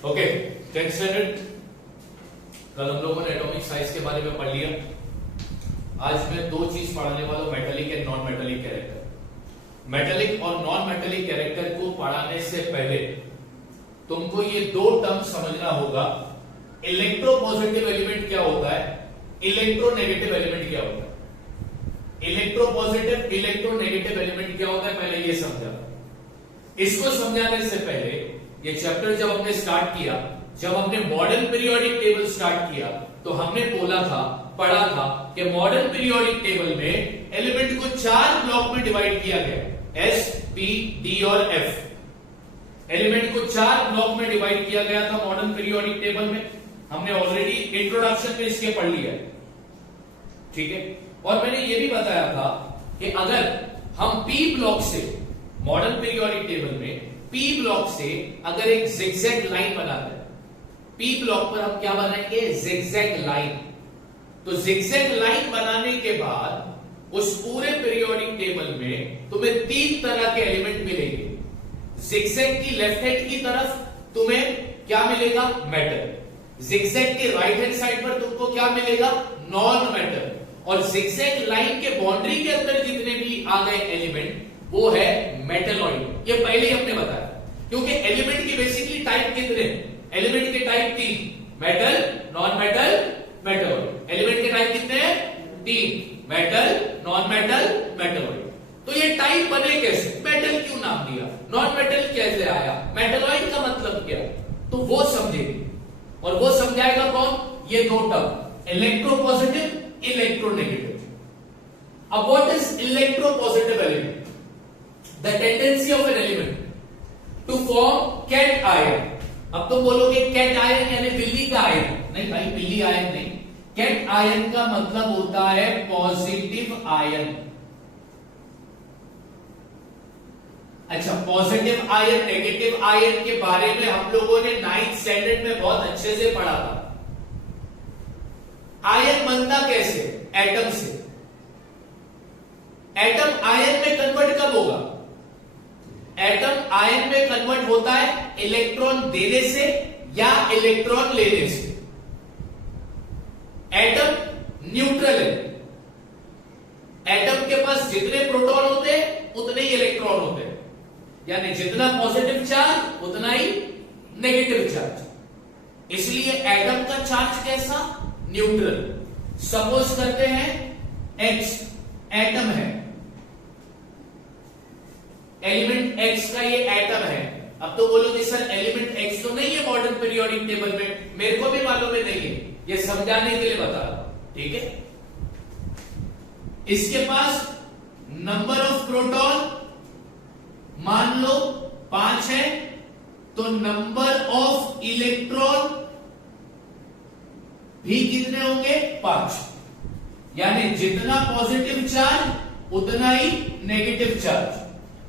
Okay, 10th standard. कल हम लोगों ने एटॉमिक साइज के बारे में पढ़ लिया। आज मैं दो चीज पढ़ाने वाला हूं, metallic and non metallic character. Metallic और नॉन मेटेलिक कैरेक्टर को पढ़ाने से पहले तुमको ये दो टर्म समझना होगा। इलेक्ट्रोपॉजिटिव एलिमेंट क्या होता है, इलेक्ट्रोनेगेटिव एलिमेंट क्या होता है। इलेक्ट्रोपॉजिटिव इलेक्ट्रोनेगेटिव एलिमेंट क्या होता है, पहले ये समझा। इसको समझाने से पहले ये चैप्टर जब हमने स्टार्ट किया, जब हमने मॉडर्न पीरियोडिक टेबल स्टार्ट किया, तो हमने बोला था, पढ़ा था कि मॉडर्न पीरियोडिक टेबल में एलिमेंट को 4 ब्लॉक में डिवाइड किया गया, एस, पी, डी और एफ। एलिमेंट को 4 ब्लॉक में डिवाइड किया गया था मॉडर्न पीरियोडिक टेबल में। हमने ऑलरेडी इंट्रोडक्शन में इसके पढ़ लिया, ठीक है। और मैंने ये भी बताया था कि अगर हम पी ब्लॉक से, मॉडर्न पीरियोडिक टेबल में पी ब्लॉक से अगर एक जिगजैग लाइन बनाते हैं, पी ब्लॉक पर हम क्या बनाएंगे, जिगजैग लाइन। तो जिगजैग लाइन बनाने के बाद उस पूरे पीरियोडिक टेबल में तुम्हें 3 तरह के एलिमेंट मिलेंगे। जिगजैग की लेफ्ट हैंड की तरफ तुम्हें क्या मिलेगा, मेटल। जिगजैग के राइट हैंड साइड पर तुमको क्या मिलेगा, नॉन मेटल। और जिगजैग लाइन के बाउंड्री के अंदर जितने भी आ गए एलिमेंट वो है मेटलॉइड। ये पहले ही हमने बताया, क्योंकि एलिमेंट की बेसिकली टाइप कितने, एलिमेंट के type 3, metal, non metal, metalloid. Element के टाइप कितने हैं, 3, मेटल, नॉन मेटल, मेटलॉइड। तो ये टाइप बने कैसे, मेटल क्यों नाम दिया, नॉन मेटल कैसे आया, मेटलॉइड का मतलब क्या, तो वो समझेंगे। और वो समझाएगा कौन, ये दो टर्म, इलेक्ट्रोपॉजिटिव, इलेक्ट्रोनेगेटिव। अब what is electropositive element, the tendency of an element to form cat ion। अब तुम बोलोगे कैट आयन यानी बिल्ली का आयन, नहीं भाई, बिल्ली आयन नहीं। कैट आयन का मतलब होता है पॉजिटिव आयन। अच्छा, पॉजिटिव आयन, नेगेटिव आयन के बारे में हम लोगों ने 9th स्टैंडर्ड में बहुत अच्छे से पढ़ा था। आयन बनता कैसे, एटम से। एटम आयन में कन्वर्ट कब होगा, एटम आयन में कन्वर्ट होता है इलेक्ट्रॉन देने से या इलेक्ट्रॉन लेने से। एटम न्यूट्रल है, एटम के पास जितने प्रोटॉन होते हैं उतने ही इलेक्ट्रॉन होते हैं, यानी जितना पॉजिटिव चार्ज उतना ही नेगेटिव चार्ज। इसलिए एटम का चार्ज कैसा, न्यूट्रल। सपोज करते हैं एक्स एटम है, एलिमेंट एक्स का ये एटम है। अब तो बोलोगे सर एलिमेंट एक्स तो नहीं है मॉडर्न पीरियोडिक टेबल में, मेरे को भी मालूम है नहीं है, ये समझाने के लिए बता रहा हूं, ठीक है। इसके पास नंबर ऑफ प्रोटॉन मान लो 5 है, तो नंबर ऑफ इलेक्ट्रॉन भी कितने होंगे, 5। यानी जितना पॉजिटिव चार्ज उतना ही नेगेटिव चार्ज।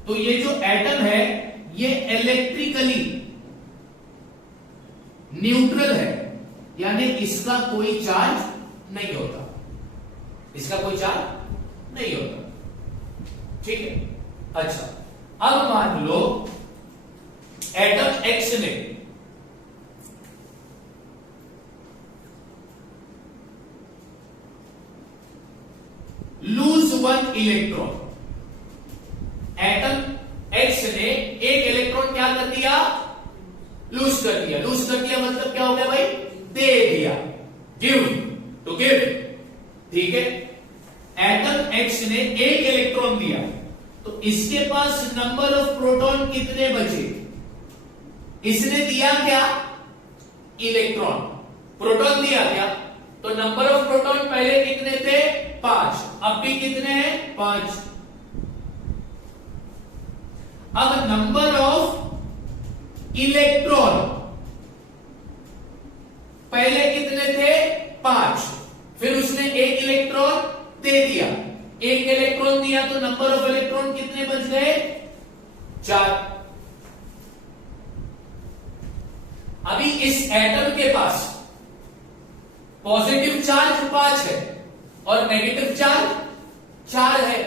तो ये जो एटम है ये इलेक्ट्रिकली न्यूट्रल है, यानी इसका कोई चार्ज नहीं होता, इसका कोई चार्ज नहीं होता, ठीक है। अच्छा, अब मान लो एटम एक्स ने लूज 1 इलेक्ट्रॉन। एटम एक्स ने एक इलेक्ट्रॉन क्या कर दिया, लूज कर दिया। लूज कर दिया मतलब क्या हो गया भाई, दे दिया, गिव, टू गिव, ठीक है। एटम एक्स ने एक इलेक्ट्रॉन दिया, तो इसके पास नंबर ऑफ प्रोटॉन कितने बचे, इसने दिया क्या, इलेक्ट्रॉन। प्रोटॉन दिया क्या, तो नंबर ऑफ प्रोटॉन पहले कितने थे, 5, अब भी कितने हैं, 5। अब नंबर ऑफ इलेक्ट्रॉन पहले कितने थे, 5, फिर उसने एक इलेक्ट्रॉन दे दिया, एक इलेक्ट्रॉन दिया तो नंबर ऑफ इलेक्ट्रॉन कितने बच गए, 4। अभी इस एटम के पास पॉजिटिव चार्ज 5 है और नेगेटिव चार्ज 4 है,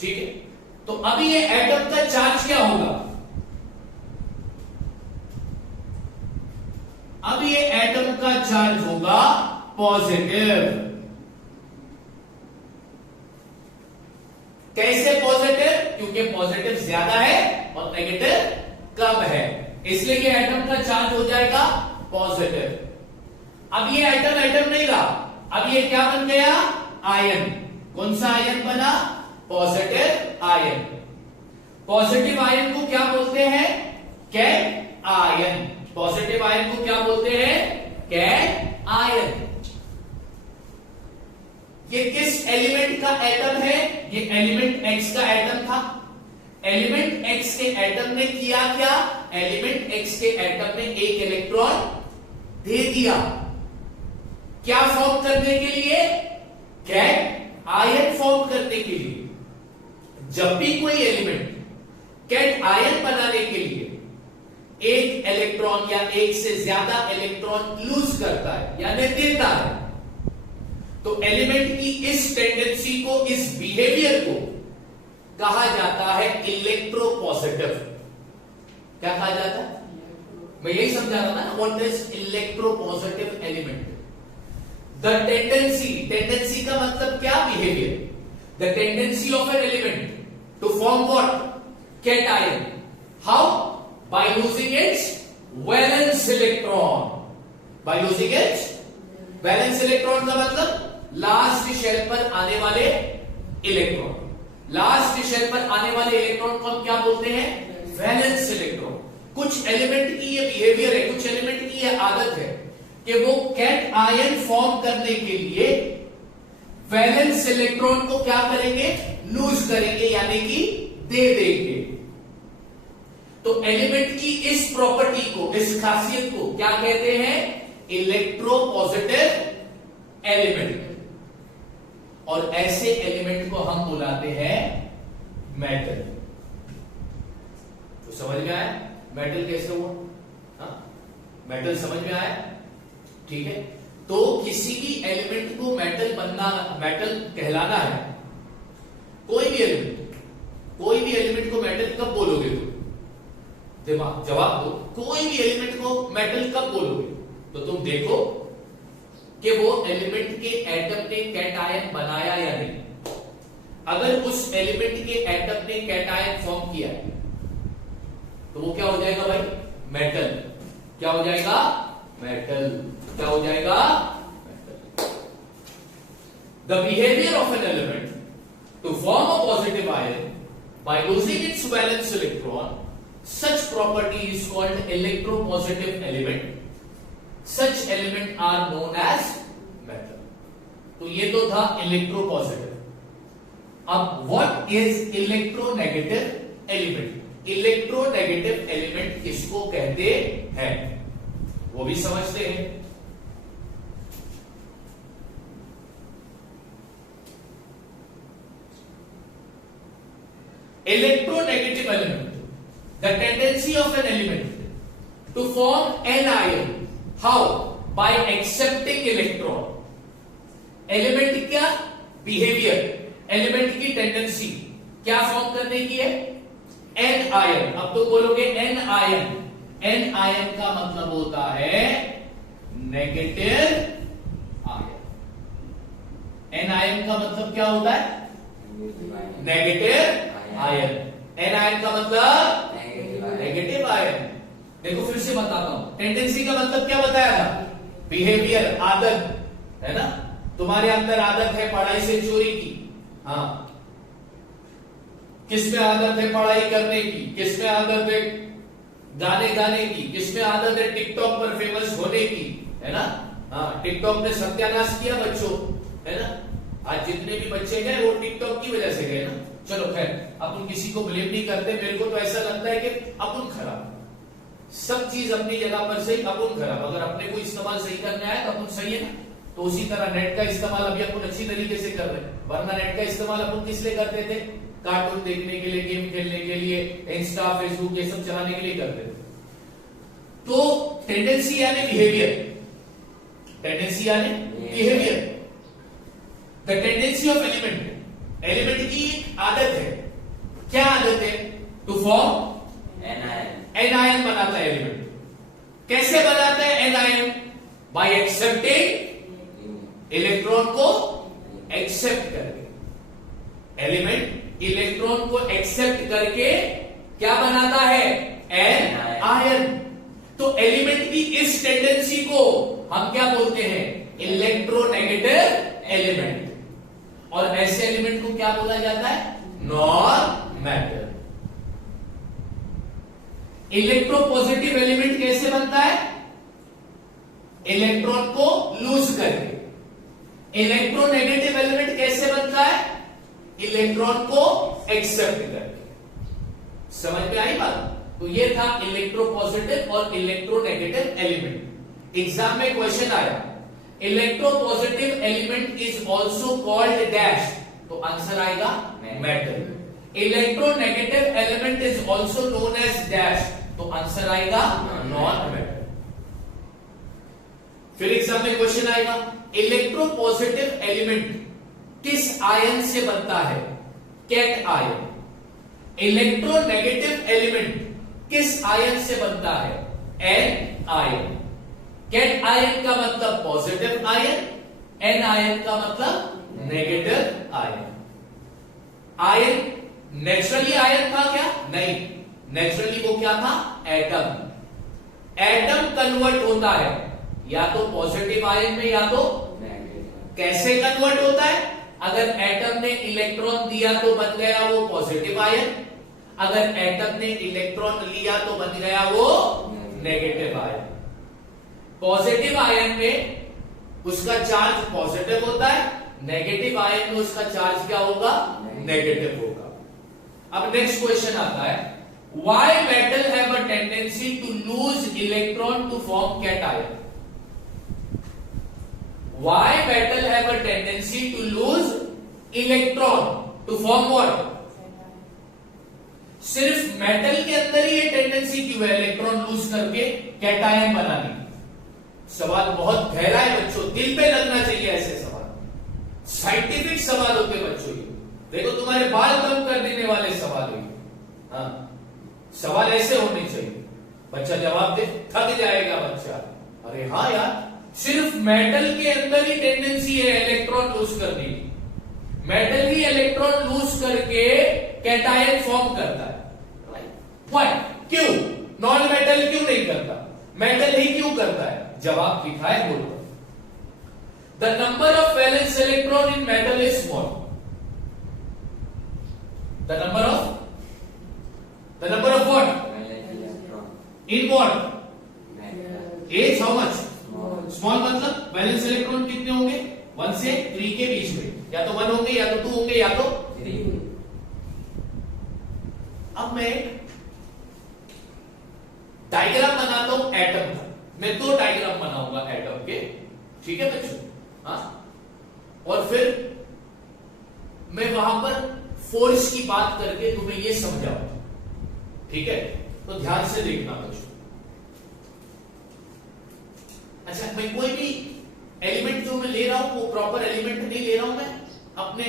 ठीक है। तो अभी ये एटम का चार्ज क्या होगा, अब ये एटम का चार्ज होगा पॉजिटिव। कैसे पॉजिटिव? क्योंकि पॉजिटिव ज्यादा है और नेगेटिव कम है, इसलिए ये एटम का चार्ज हो जाएगा पॉजिटिव। अब ये एटम नहीं रहा, अब ये क्या बन गया? आयन। कौन सा आयन बना? Positive ion. पॉजिटिव आयन को क्या बोलते हैं? Cat ion. पॉजिटिव आयन को क्या बोलते हैं? Cation. ये किस एलिमेंट का एटम है? ये एलिमेंट एक्स का एटम था। एलिमेंट एक्स के एटम ने किया क्या? एलिमेंट एक्स के एटम ने एक इलेक्ट्रॉन दे दिया। क्या फॉर्म करने के लिए? कैट आयन फॉर्म करने के लिए। जब भी कोई एलिमेंट कैट आयन बनाने के लिए एक इलेक्ट्रॉन या एक से ज्यादा इलेक्ट्रॉन लूज करता है यानी देता है, तो एलिमेंट की इस टेंडेंसी को, इस बिहेवियर को कहा जाता है इलेक्ट्रोपॉजिटिव। क्या कहा जाता है? मैं यही समझा रहा था ना, what is electropositive element. The tendency का मतलब क्या? Behaviour. The tendency of an element to form what? Cation. How? By losing its valence electron. By losing its valence electron का मतलब लास्ट शेल पर आने वाले इलेक्ट्रॉन। लास्ट शेल पर आने वाले इलेक्ट्रॉन को हम क्या बोलते हैं? Valence electron. कुछ एलिमेंट की ये बिहेवियर है, कुछ एलिमेंट की ये आदत है कि वो कैट आयन फॉर्म करने के लिए वैलेंस इलेक्ट्रॉन को क्या करेंगे? लूज करेंगे, यानी कि दे देंगे। तो एलिमेंट की इस प्रॉपर्टी को, इस खासियत को क्या कहते हैं? Electropositive element. और ऐसे एलिमेंट को हम बुलाते हैं मेटल। तो समझ में आया मेटल कैसे हुआ? हाँ, मेटल समझ में आया? ठीक है। तो किसी भी एलिमेंट को मेटल बनना, मेटल कहलाना है, कोई भी एलिमेंट को मेटल कब बोलोगे तुम? दिमाग जवाब दो। कोई भी एलिमेंट को मेटल कब बोलोगे? तो तुम देखो कि वो एलिमेंट के एटम ने कैटायन बनाया या नहीं। अगर उस एलिमेंट के एटम ने कैटायन फॉर्म किया है तो वो क्या हो जाएगा भाई? मेटल। क्या हो जाएगा? मेटल। क्या हो जाएगा? Metal. The behaviour of an element to form a positive ion by losing its valence electron, such property is called electropositive element. Such element are known as metal. तो ये तो था इलेक्ट्रोपॉजिटिव। अब what is electronegative element? Electronegative element किसको कहते हैं वो भी समझते हैं। Electronegative element, the tendency of an element to form an ion. How? By accepting electron. Element क्या? बिहेवियर। एलिमेंट की टेंडेंसी क्या फॉर्म करने की है? Anion. अब तो बोलोगे एन आयन। एन आयन का मतलब होता है नेगेटिव आयन। एन आयन का मतलब क्या होता है? Negative ion. एन आयन का मतलब नेगेटिव आयन। देखो फिर से बताता हूं। टेंडेंसी का मतलब क्या बताया था? बिहेवियर, आदत, है ना? तुम्हारे अंदर आदत है पढ़ाई से चोरी की। हाँ, किसमें आदत है पढ़ाई करने की? किसमें आदत है गाने गाने की? किसमें आदत है टिकटॉक पर फेमस होने की? है ना? हाँ, टिकटॉक ने सत्यानाश किया बच्चों, है ना? आज जितने भी बच्चे गए वो टिकटॉक की वजह से गए ना। चलो खैर, अपन किसी को ब्लेम नहीं करते। मेरे को तो ऐसा लगता है कि अपन खराब, सब चीज अपनी जगह पर सही, अपन खराब। अगर अपने को इस्तेमाल सही करने आए तो अपन सही है ना। तो उसी तरह नेट का इस्तेमाल अभी अपन अच्छी तरीके से कर रहे हैं, वरना नेट का इस्तेमाल अपन किस लिए करते थे? कार्टून देखने के लिए, गेम खेलने के लिए, इंस्टा फेसबुक ये सब चलाने के लिए करते थे। तो टेंडेंसी यानी बिहेवियर, टेंडेंसी यानी behaviour. The tendency of element, element की आदत है। क्या आदत है? To form anion. Anion बनाता है एलिमेंट। कैसे बनाते हैं एनायन? बाय एक्सेप्टिंग, इलेक्ट्रॉन को एक्सेप्ट करके। एलिमेंट इलेक्ट्रॉन को एक्सेप्ट करके क्या बनाता है? An ion. तो एलिमेंट की इस टेंडेंसी को हम क्या बोलते हैं? Electronegative element. और ऐसे एलिमेंट को क्या बोला जाता है? Non matter. इलेक्ट्रोपॉजिटिव एलिमेंट कैसे बनता है? इलेक्ट्रॉन को लूज करके। इलेक्ट्रोनेगेटिव एलिमेंट कैसे बनता है? इलेक्ट्रॉन को एक्सेप्ट करके। समझ में आई बात? तो ये था इलेक्ट्रोपॉजिटिव और इलेक्ट्रोनेगेटिव एलिमेंट। एग्जाम में क्वेश्चन आया, electropositive element is also called dash, तो आंसर आएगा metal. Electronegative element is also known as dash, तो आंसर आएगा नॉन मेटल। फिर एग्जाम में क्वेश्चन आएगा, इलेक्ट्रोपॉजिटिव एलिमेंट किस आयन से बनता है? Cation. इलेक्ट्रोनेगेटिव एलिमेंट किस आयन से बनता है? An ion. कैट आयन का मतलब पॉजिटिव आयन, एन आयन का मतलब negative ion. Ion naturally ion था क्या? नहीं, नेचुरली वो क्या था? एटम। एटम कन्वर्ट होता है या तो पॉजिटिव आयन में या तो कैसे कन्वर्ट होता है? अगर एटम ने इलेक्ट्रॉन दिया तो बन गया वो पॉजिटिव आयन, अगर एटम ने इलेक्ट्रॉन लिया तो बन गया वो नेगेटिव आयन। पॉजिटिव आयन में उसका चार्ज पॉजिटिव होता है, नेगेटिव आयन में उसका चार्ज क्या होगा? नेगेटिव होगा। अब नेक्स्ट क्वेश्चन आता है, why metal have a tendency to lose electron to form cation? Why metal have a tendency to lose electron to form what? सिर्फ मेटल के अंदर ही ये टेंडेंसी क्यों है इलेक्ट्रॉन लूज करके कैटायन बनाने? सवाल बहुत गहरा है बच्चों, दिल पे लगना चाहिए ऐसे सवाल। साइंटिफिक सवाल होते बच्चों ये। देखो तुम्हारे बाल कम कर देने वाले सवाल है। हाँ, सवाल ऐसे होने चाहिए, बच्चा जवाब दे, थक जाएगा बच्चा। अरे हाँ यार, सिर्फ मेटल के अंदर ही टेंडेंसी है इलेक्ट्रॉन लूज करने की। मेटल ही इलेक्ट्रॉन लूज करके कैटायन फॉर्म करता है। व्हाई? क्यों? नॉन मेटल क्यों नहीं करता? मेटल ही क्यों करता है? जवाब लिखा है बोर्ड पर। The number of valence electron in metal is small. The number of what? In what? As how much? Small मतलब वैलेंस इलेक्ट्रॉन कितने होंगे? 1 से 3 के बीच में, या तो 1 होंगे या तो 2 होंगे या तो 3। अब मैं डायग्राम बनाता हूं एटम का। मैं 2 डायग्राम बनाऊंगा एटम के, ठीक है बच्चों? हाँ, और फिर मैं वहां पर फोर्स की बात करके तुम्हें ये समझाऊंगा, ठीक है? तो ध्यान से देखना बच्चों। अच्छा, मैं कोई भी एलिमेंट जो मैं ले रहा हूं वो प्रॉपर एलिमेंट नहीं ले रहा हूं, मैं अपने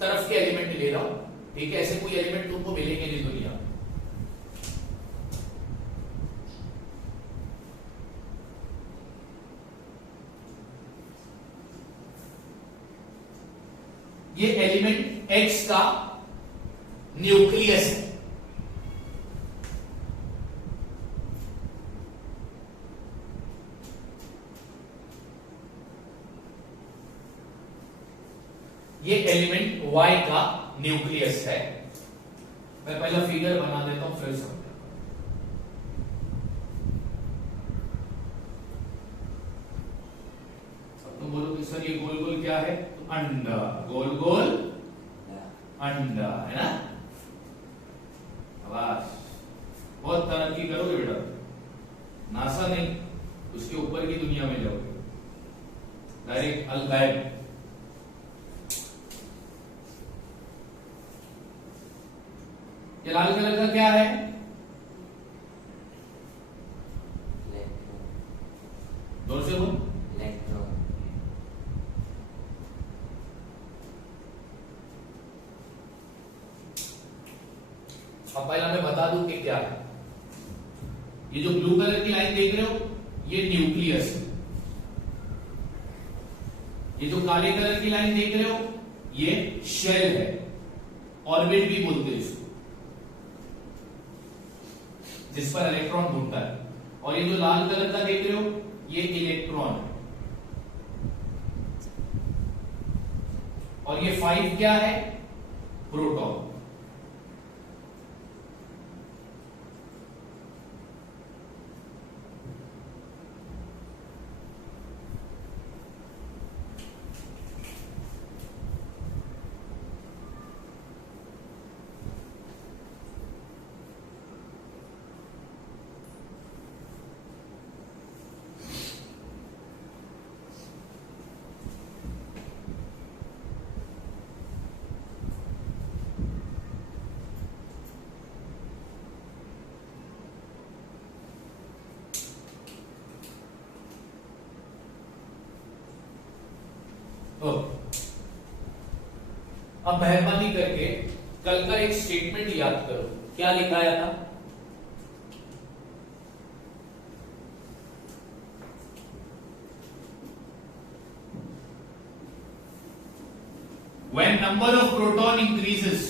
तरफ के एलिमेंट ले रहा हूं, ठीक है? ऐसे कोई एलिमेंट तुमको मिलेंगे नहीं दुनिया में। ये एलिमेंट X का न्यूक्लियस है। ये एलिमेंट Y का न्यूक्लियस है। मैं पहला फिगर बना देता हूं फिर समझा। अब तुम बोलोगे सर ये गोल गोल क्या है? तो अंडा, गोल गोल अंडा है ना? बस बहुत तरक्की करोगे बेटा, नासा नहीं उसके ऊपर की दुनिया में जाओगे, डायरेक्ट अलगायब। ये लाल कलर का क्या है? जोर से बोल। इलेक्ट्रॉन। अब पहला मैं बता दूं कि क्या है। ये जो ब्लू कलर की लाइन देख रहे हो ये न्यूक्लियस है, ये जो काले कलर की लाइन देख रहे हो ये शेल है, ऑर्बिट भी बोलते हैं इसको, जिस पर इलेक्ट्रॉन घूमता है। और ये जो लाल कलर का देख रहे हो ये इलेक्ट्रॉन है, और ये 5 क्या है, प्रोटॉन। अब मेहरबानी करके कल का एक स्टेटमेंट याद करो, क्या लिखाया था? When number of proton increases,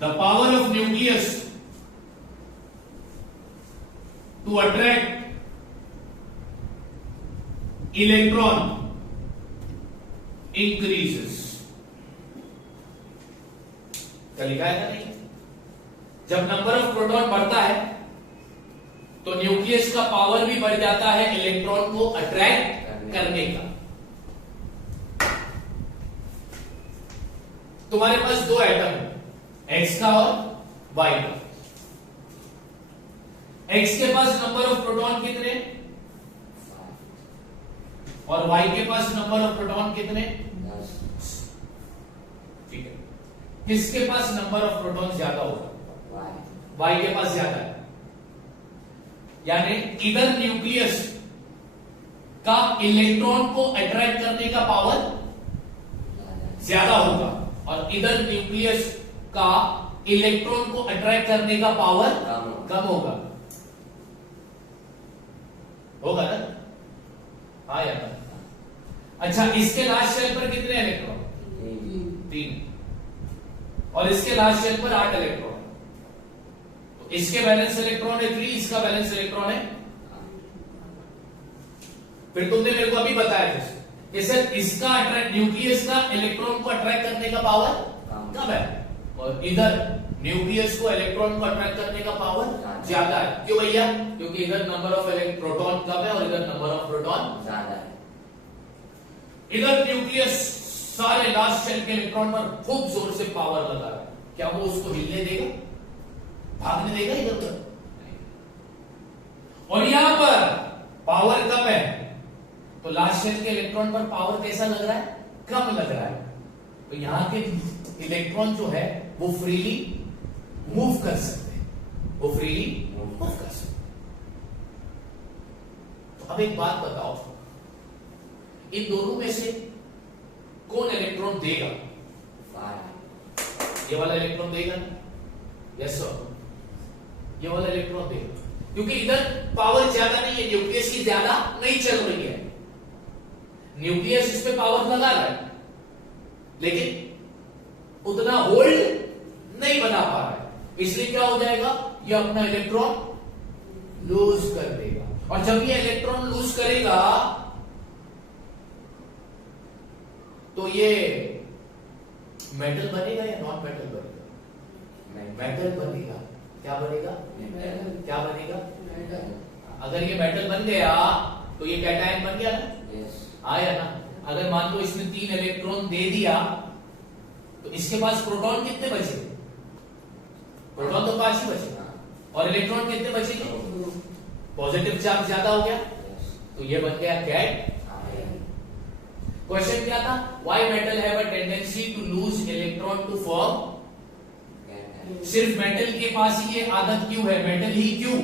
the power of nucleus to attract electron increases. क्या लिखा है? नहीं, जब नंबर ऑफ प्रोटॉन बढ़ता है तो न्यूक्लियस का पावर भी बढ़ जाता है इलेक्ट्रॉन को अट्रैक्ट करने का। तुम्हारे पास दो एटम है, एक्स का और वाई का। एक्स के पास नंबर ऑफ प्रोटॉन कितने और वाई के पास नंबर ऑफ प्रोटॉन कितने? ठीक है, किसके पास नंबर ऑफ प्रोटॉन ज्यादा होगा? वाई के पास ज्यादा है, यानी इधर न्यूक्लियस का इलेक्ट्रॉन को अट्रैक्ट करने का पावर ज्यादा होगा और इधर न्यूक्लियस का इलेक्ट्रॉन को अट्रैक्ट करने का पावर कम होगा। होगा ना? हाँ या ना? अच्छा, इसके लास्ट शेल पर कितने इलेक्ट्रॉन? 3। और इसके लास्ट शेल पर 8 इलेक्ट्रॉन। तो इसके बैलेंस इलेक्ट्रॉन है 3, इसका बैलेंस इलेक्ट्रॉन है। फिर तुमने मेरे को अभी बताया था कि सर इसका अट्रैक्ट, न्यूक्लियस का इलेक्ट्रॉन को अट्रैक्ट करने का पावर कम है और इधर न्यूक्लियस को इलेक्ट्रॉन को अट्रैक्ट करने का पावर ज्यादा है। क्यों भैया? क्योंकि इधर नंबर ऑफ प्रोटॉन कम है और इधर नंबर ऑफ प्रोटॉन ज्यादा है। इधर न्यूक्लियस सारे लास्ट शेल के इलेक्ट्रॉन पर खूब जोर से पावर लगा रहा है, क्या वो उसको हिलने देगा, भागने देगा इधर उधर? और यहां पर पावर कम है तो लास्ट शेल के इलेक्ट्रॉन पर पावर कैसा लग रहा है? कम लग रहा है। तो यहां के इलेक्ट्रॉन जो है वो फ्रीली मूव कर सकते हैं, वो फ्रीली मूव कर सकते हैं। तो अब एक बात बताओ, इन दोनों में से कौन इलेक्ट्रॉन देगा? ये वाला इलेक्ट्रॉन देगा ना? यस सर, ये वाला इलेक्ट्रॉन देगा, क्योंकि इधर पावर ज्यादा नहीं है, न्यूक्लियस की ज्यादा नहीं चल रही है। न्यूक्लियस इस पे पावर लगा रहा है लेकिन उतना होल्ड नहीं बना पा रहा है, इसलिए क्या हो जाएगा, ये अपना इलेक्ट्रॉन लूज कर देगा। और जब ये इलेक्ट्रॉन लूज करेगा तो ये मेटल बनेगा या नॉन मेटल बनेगा? मेटल बनेगा। क्या बनेगा? क्या बनेगा? अगर ये मेटल बन गया तो ये कैटायन बन गया ना? आया ना? अगर मान लो इसने 3 इलेक्ट्रॉन दे दिया तो इसके पास प्रोटॉन कितने बचे? प्रोटॉन तो 5 ही बचे और इलेक्ट्रॉन कितने बचेंगे? पॉजिटिव चार्ज ज्यादा हो गया तो ये बन गया कैट। क्वेश्चन क्या था? Why metal have a tendency to lose electron to form? सिर्फ मेटल के पास ही ये आदत क्यों है? मेटल ही क्यों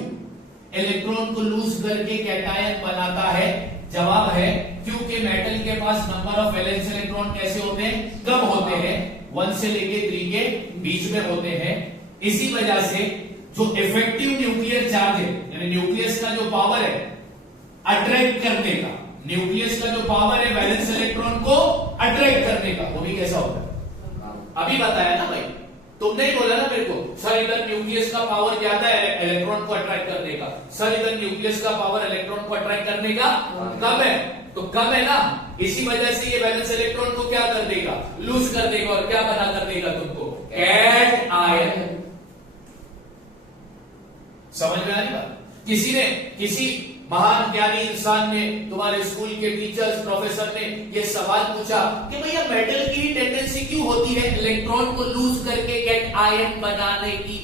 इलेक्ट्रॉन को लूज करके कैटायन बनाता है? जवाब है क्योंकि मेटल के पास नंबर ऑफ वैलेंस इलेक्ट्रॉन कैसे होते हैं, कम होते हैं, 1 से लेके 3 के बीच में होते हैं। इसी वजह से जो इफेक्टिव न्यूक्लियर चार्ज है, यानी न्यूक्लियस का जो पावर है अट्रैक्ट करने का, न्यूक्लियस का जो पावर है वैलेंस इलेक्ट्रॉन को अट्रैक्ट करने का, वो भी कैसा होता है, अभी बताया ना भाई, तुमने ही बोला ना मेरे को, सर इधर न्यूक्लियस का पावर ज्यादा है इलेक्ट्रॉन को अट्रैक्ट करने का, सर इधर न्यूक्लियस का पावर इलेक्ट्रॉन को अट्रैक्ट करने का कम है, तो कम है ना, इसी वजह से ये वैलेंस इलेक्ट्रॉन को क्या कर देगा, लूज कर देगा, और क्या बना कर देगा तुमको, कैट आयन। समझ में आ रही बात? किसी महान ज्ञानी इंसान ने, तुम्हारे स्कूल के टीचर्स प्रोफेसर ने ये सवाल पूछा कि भैया मेटल की टेंडेंसी क्यों होती है इलेक्ट्रॉन को लूज करके कैट आयन बनाने की,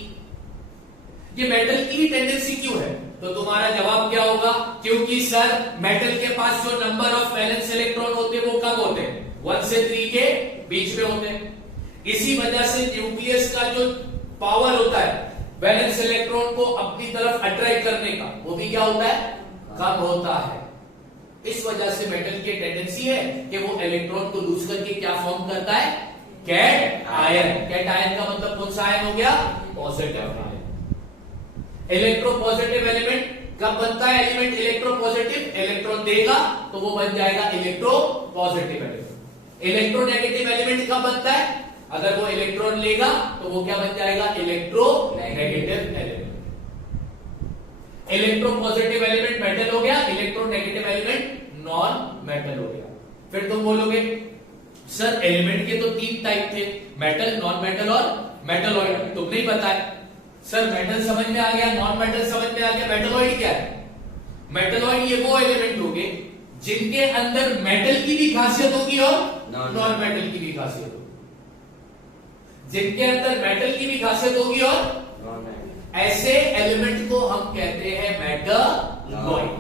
ये मेटल की ही टेंडेंसी क्यों है, तो तुम्हारा जवाब क्या होगा, क्योंकि सर मेटल के पास जो नंबर ऑफ वैलेंस इलेक्ट्रॉन होते हैं वो कम होते हैं, 1 से 3 के बीच में होते हैं, इसी वजह से न्यूक्लियस का जो पावर होता है वैलेंस इलेक्ट्रॉन को अपनी तरफ अट्रैक्ट करने का, वो भी क्या होता है, कम होता है। इस वजह से मेटल की टेंडेंसी है कि वो इलेक्ट्रॉन को लूज करके क्या फॉर्म करता है, कैट आयन। कैट आयन का मतलब कौन सा आयन हो गया, पॉजिटिव आयन। इलेक्ट्रोपॉजिटिव एलिमेंट कब बनता है, एलिमेंट इलेक्ट्रोपॉजिटिव, इलेक्ट्रॉन देगा तो वो बन जाएगा इलेक्ट्रोपॉजिटिव एलिमेंट। इलेक्ट्रोनेगेटिव एलिमेंट कब बनता है, अगर वो इलेक्ट्रॉन लेगा तो वो क्या बन जाएगा, electronegative element. Electropositive element metal हो गया, इलेक्ट्रोनेगेटिव एलिमेंट नॉन मेटल हो गया। फिर तुम बोलोगे सर एलिमेंट के तो 3 टाइप थे, मेटल, नॉन मेटल और मेटलॉइड, तुमने ही बताया। सर मेटल समझ में आ गया, नॉन मेटल समझ में आ गया, मेटलॉइड क्या है, मेटलॉइड ये वो एलिमेंट होंगे जिनके अंदर मेटल की भी खासियत होगी और नॉन मेटल की भी खासियत होगी, जिनके अंदर मेटल की भी खासियत होगी और ऐसे एलिमेंट को हम कहते हैं मेटलॉइड।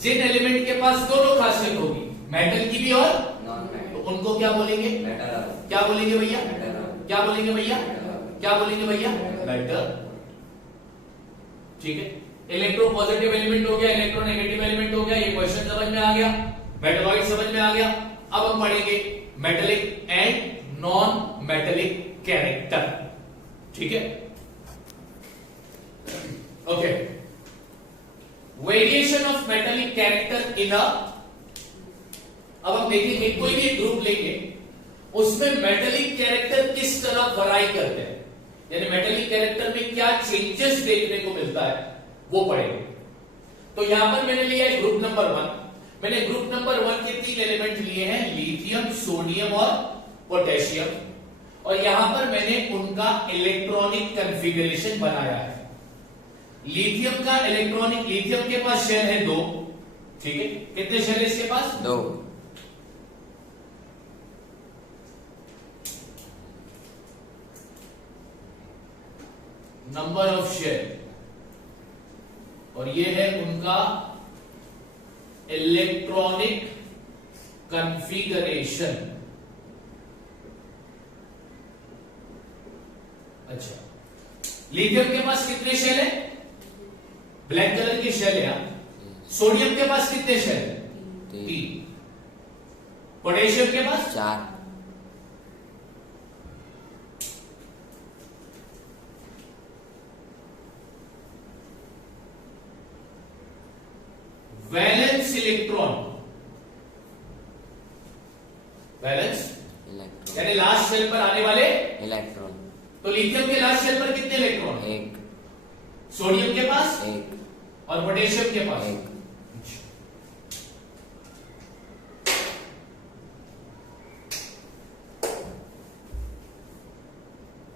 जिन एलिमेंट के पास दोनों खासियत होगी, मेटल की भी और तो उनको क्या बोलेंगे, क्या बोलेंगे भैया, क्या बोलेंगे भैया, क्या बोलेंगे भैया, मेटल। ठीक है, इलेक्ट्रोपॉजिटिव एलिमेंट हो गया, इलेक्ट्रोनेगेटिव एलिमेंट हो गया, ये क्वेश्चन समझ में आ गया, मेटलॉइड समझ में आ गया। अब हम पढ़ेंगे metallic and non metallic character. ठीक है, okay, variation of metallic character in a, अब हम देखेंगे कोई भी ग्रुप लेंगे उसमें मेटेलिक कैरेक्टर किस तरह वराई करते हैं, यानी मेटेलिक कैरेक्टर में क्या चेंजेस देखने को मिलता है वो पढ़ेंगे। तो यहां पर मैंने लिया है ग्रुप नंबर 1, मैंने ग्रुप नंबर 1 के 3 एलिमेंट लिए हैं, लिथियम, सोडियम और पोटेशियम, और यहां पर मैंने उनका इलेक्ट्रॉनिक कॉन्फ़िगरेशन बनाया है। लिथियम का इलेक्ट्रॉनिक, लिथियम के पास शेल है 2, ठीक है, कितने शेल है इसके पास, 2। नंबर ऑफ शेल, और ये है उनका इलेक्ट्रॉनिक कॉन्फ़िगरेशन। अच्छा, लिथियम के पास कितने शेल है, ब्लैक कलर की शेल है। सोडियम के पास कितने शेल है, 3। पोटेशियम के पास 4। वैलेंस इलेक्ट्रॉन, वैलेंस यानी लास्ट शेल पर आने वाले इलेक्ट्रॉन, तो लिथियम के लास्ट शेल पर कितने इलेक्ट्रॉन, 1। सोडियम के पास 1 और पोटेशियम के पास 1।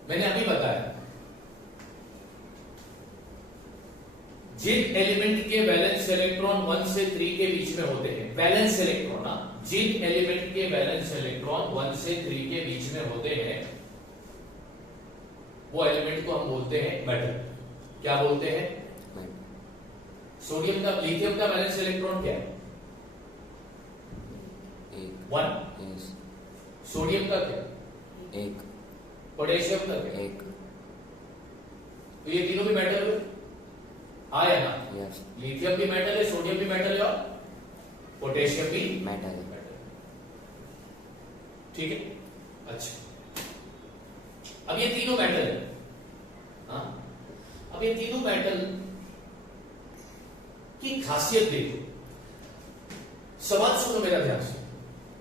मैंने अभी बताया जिन एलिमेंट के वैलेंस इलेक्ट्रॉन 1 से 3 के बीच में होते हैं, वैलेंस इलेक्ट्रॉन, जिन एलिमेंट के वैलेंस इलेक्ट्रॉन 1 से 3 के बीच में होते हैं वो एलिमेंट को हम बोलते हैं मेटल। क्या बोलते हैं, सोडियम का, लिथियम का वैलेंस इलेक्ट्रॉन क्या है, 1। सोडियम का क्या, 1। पोटेशियम का क्या, 1। तो ये तीनों भी मेटल हुए, हाँ या ना, लिथियम भी मेटल है, सोडियम भी मेटल है और पोटेशियम भी मेटल। ठीक है, अच्छा। अब ये तीनों मेटल है, हाँ। अब ये तीनों मेटल की खासियत देखो, सवाल सुनो मेरा ध्यान से,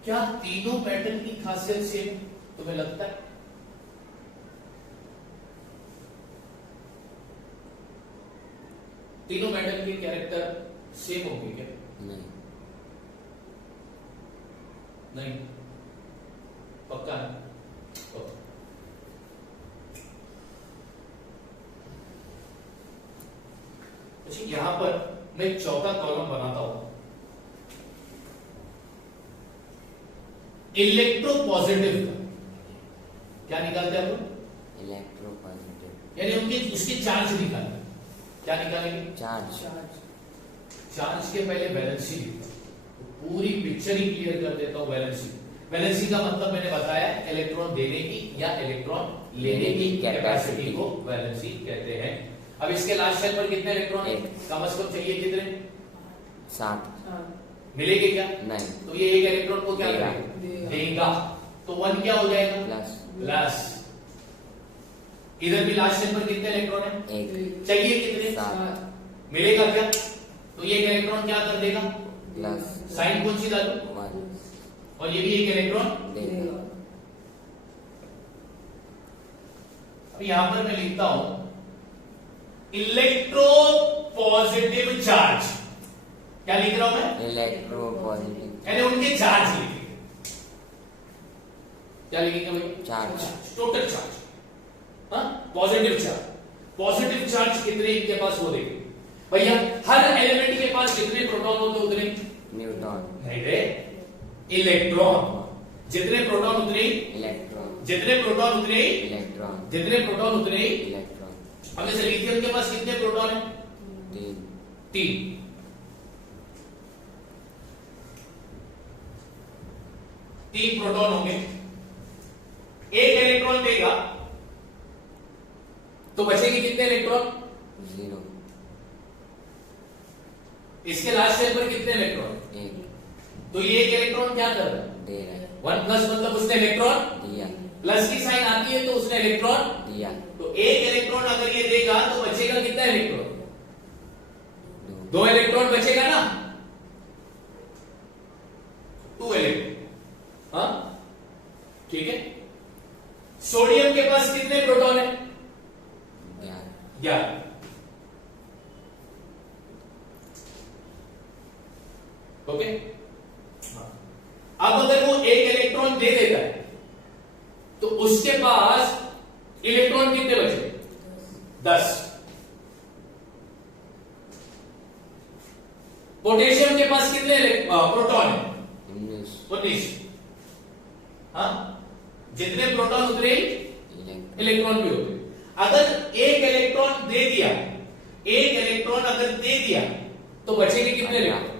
क्या तीनों मेटल की खासियत सेम तुम्हें लगता है? तीनों मेटल के कैरेक्टर सेम होंगे क्या? नहीं। नहीं, पक्का है? अच्छा, यहां पर मैं एक चौथा कॉलम बनाता हूं, इलेक्ट्रोपॉजिटिव का। क्या निकालते हैं हम लोग? इलेक्ट्रोपॉजिटिव, यानी उनके उसके चार्ज निकालते। क्या निकालेंगे? चार्ज। चार्ज के पहले वैलेंसी लिखता हूं, तो पूरी पिक्चर ही क्लियर कर देता हूं। वैलेंसी, वैलेंसी का मतलब मैंने बताया इलेक्ट्रॉन देने की या इलेक्ट्रॉन लेने की कैपेसिटी को वैलेंसी कहते हैं। अब इसके लास्ट शेल पर कितने इलेक्ट्रॉन है? कम से कम चाहिए कितने? 7। मिलेंगे क्या? नहीं। तो ये एक इलेक्ट्रॉन को क्या देगा? तो 1 क्या हो जाएगा? प्लस। इधर भी लास्ट शेल पर कितने इलेक्ट्रॉन है? 1। चाहिए कितने? 7। मिलेगा क्या? तो ये एक इलेक्ट्रॉन क्या कर देगा? प्लस। साइन कौन सी डालू? 1। और ये भी एक इलेक्ट्रॉन देगा। अब यहां पर मैं लिखता हूं इलेक्ट्रो पॉजिटिव चार्ज। क्या लिख रहा हूं मैं? इलेक्ट्रोपॉजिटिव, यानी उनके चार्ज लिखेंगे। क्या लिखेंगे भाई? चार्ज। टोटल चार्ज, हाँ, पॉजिटिव चार्ज। पॉजिटिव चार्ज कितने इनके पास वो देखेंगे भैया। हर एलिमेंट के पास जितने प्रोटॉन होते उतने न्यूट्रॉन। नहीं रे, इलेक्ट्रॉन। जितने प्रोटॉन उतने इलेक्ट्रॉन। जितने प्रोटॉन उतने इलेक्ट्रॉन। जितने प्रोटॉन उतने इलेक्ट्रॉन। अब जैसे लिथियम के पास कितने प्रोटॉन है? 3। 3 प्रोटॉन होंगे। एक इलेक्ट्रॉन देगा तो बचेंगे कितने इलेक्ट्रॉन? 0। इसके लास्ट शेल पर कितने इलेक्ट्रॉन? 1। तो ये एक इलेक्ट्रॉन क्या कर रहा है? दे रहा है। 1 प्लस मतलब उसने इलेक्ट्रॉन दिया। प्लस की साइन आती है तो उसने इलेक्ट्रॉन दिया। तो एक इलेक्ट्रॉन अगर ये देगा तो बचेगा कितना इलेक्ट्रॉन? 2 इलेक्ट्रॉन बचेगा ना, 2 इलेक्ट्रॉन, हाँ, ठीक है। सोडियम के पास कितने प्रोटॉन है? 11। ओके, अब अगर वो एक इलेक्ट्रॉन दे देता है तो उसके पास इलेक्ट्रॉन कितने बचे? 10। पोटेशियम के पास कितने प्रोटॉन है? 19। हाँ, जितने प्रोटॉन उतने इलेक्ट्रॉन भी होते। अगर एक इलेक्ट्रॉन दे दिया, एक इलेक्ट्रॉन अगर दे दिया तो बचेंगे कितने इलेक्ट्रॉन?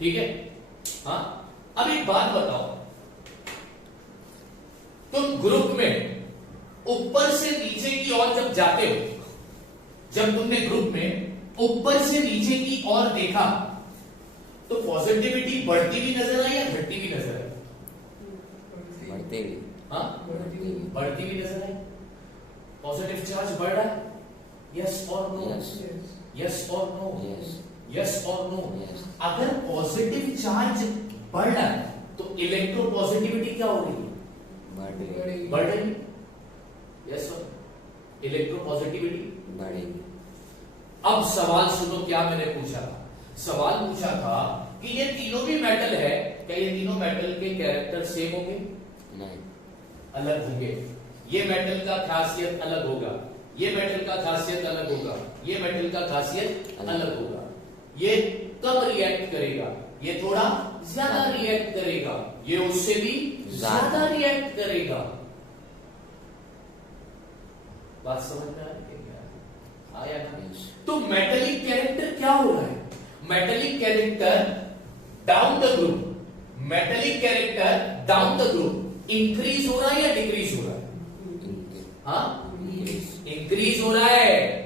ठीक है, हाँ। अब एक बात बताओ, तुम ग्रुप में ऊपर से नीचे की ओर जब जाते हो, जब तुमने ग्रुप में ऊपर से नीचे की ओर देखा तो पॉजिटिविटी बढ़ती भी नजर आई या घटती भी नजर आई? बढ़ते भी। हाँ, बढ़ती भी नजर आई। पॉजिटिव चार्ज बढ़ रहा है, यस और नो? यस और नो? यस और नो? अगर पॉजिटिव चार्ज बढ़ रहा है तो इलेक्ट्रो पॉजिटिविटी क्या हो रही है? बढ़ रही। यस और इलेक्ट्रो पॉजिटिविटी बढ़ेगी। अब सवाल सुनो, क्या मैंने पूछा था? सवाल पूछा था कि ये तीनों भी मेटल है, क्या ये तीनों मेटल के कैरेक्टर सेम होंगे? नहीं, अलग होंगे। ये मेटल का खासियत अलग होगा, ये मेटल का खासियत अलग होगा, ये मेटल का खासियत अलग होगा। ये कब रिएक्ट करेगा? ये थोड़ा ज्यादा रिएक्ट करेगा, ये उससे भी ज्यादा रिएक्ट करेगा। बात समझ में आ रही है क्या? आया ना? तो मेटेलिक कैरेक्टर क्या हो रहा है? Metallic character down the group, metallic character down the group increase हो रहा है या डिक्रीज हो रहा है? हाँ, इंक्रीज हो रहा है।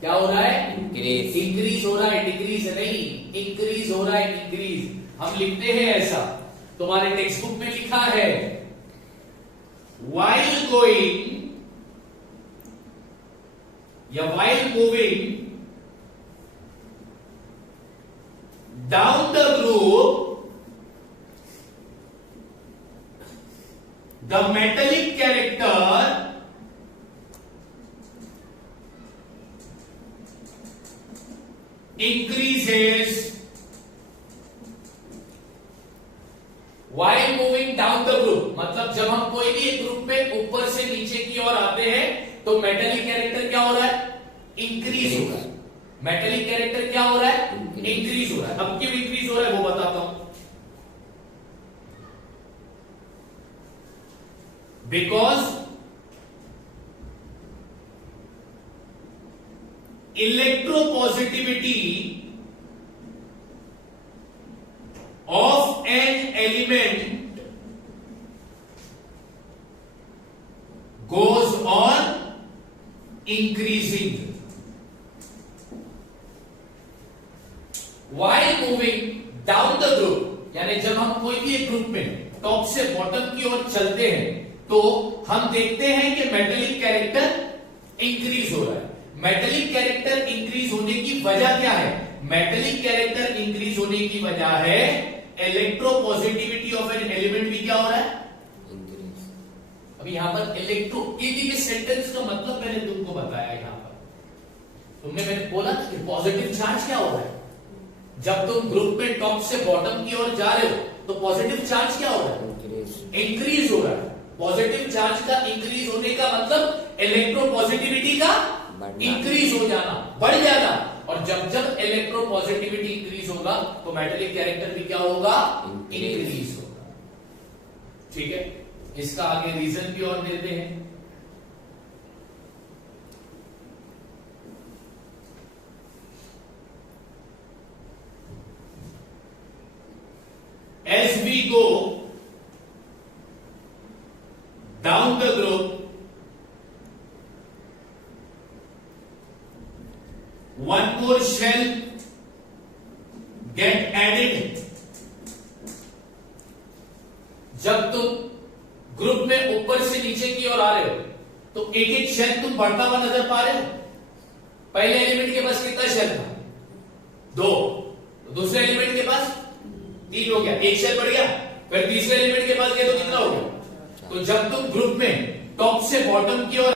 क्या हो रहा है? इंक्रीज। इंक्रीज हो रहा है, डिक्रीज नहीं, इंक्रीज हो रहा है, इंक्रीज। हम लिखते हैं ऐसा, तुम्हारे टेक्स्ट बुक में लिखा है while going या while moving down the group, the metallic character increases while moving down the group। मतलब जब हम कोई भी एक ग्रुप में ऊपर से नीचे की ओर आते हैं तो मेटेलिक कैरेक्टर क्या हो रहा है? इंक्रीज हो रहा है। मेटेलिक कैरेक्टर क्या हो रहा है? इंक्रीज हो रहा है। अब क्यों इंक्रीज हो रहा है वो बताता हूं। Because electropositivity of an element goes on increasing while moving down the group। यानी जब हम कोई भी एक ग्रुप में टॉप से बॉटम की ओर चलते हैं तो हम देखते हैं कि मेटेलिक कैरेक्टर इंक्रीज हो रहा है। मेटेलिक कैरेक्टर इंक्रीज होने की वजह क्या है? मेटेलिक कैरेक्टर इंक्रीज होने की वजह है इलेक्ट्रोपॉजिटिविटी ऑफ एन एलिमेंट भी क्या हो रहा है? इंक्रीज। अभी यहां पर इलेक्ट्रो के सेंटेंस का मतलब मैंने तुमको बताया। यहां पर तुमने मैंने बोला ना कि पॉजिटिव चार्ज क्या हो रहा है? जब तुम ग्रुप में टॉप से बॉटम की ओर जा रहे हो तो पॉजिटिव चार्ज क्या हो रहा है? इंक्रीज हो रहा है। पॉजिटिव चार्ज का इंक्रीज होने का मतलब इलेक्ट्रोपॉजिटिविटी का इंक्रीज हो जाना, बढ़ जाना। और जब जब इलेक्ट्रोपॉजिटिविटी इंक्रीज होगा तो मेटेलिक कैरेक्टर भी क्या होगा? इंक्रीज होगा। ठीक है, इसका आगे रीजन भी और देते हैं। As we go down the group, one more shell get added। जब तुम ग्रुप में ऊपर से नीचे की ओर आ रहे हो तो एक एक शेल तुम बढ़ता हुआ नजर पा रहे हो। पहले एलिमेंट के पास कितना शेल था? 2। दूसरे एलिमेंट के पास 3 हो गया, एक शेल बढ़ गया। फिर तीसरे एलिमेंट के पास गया तो कितना हो गया? तो जब तुम ग्रुप में टॉप से बॉटम की ओर,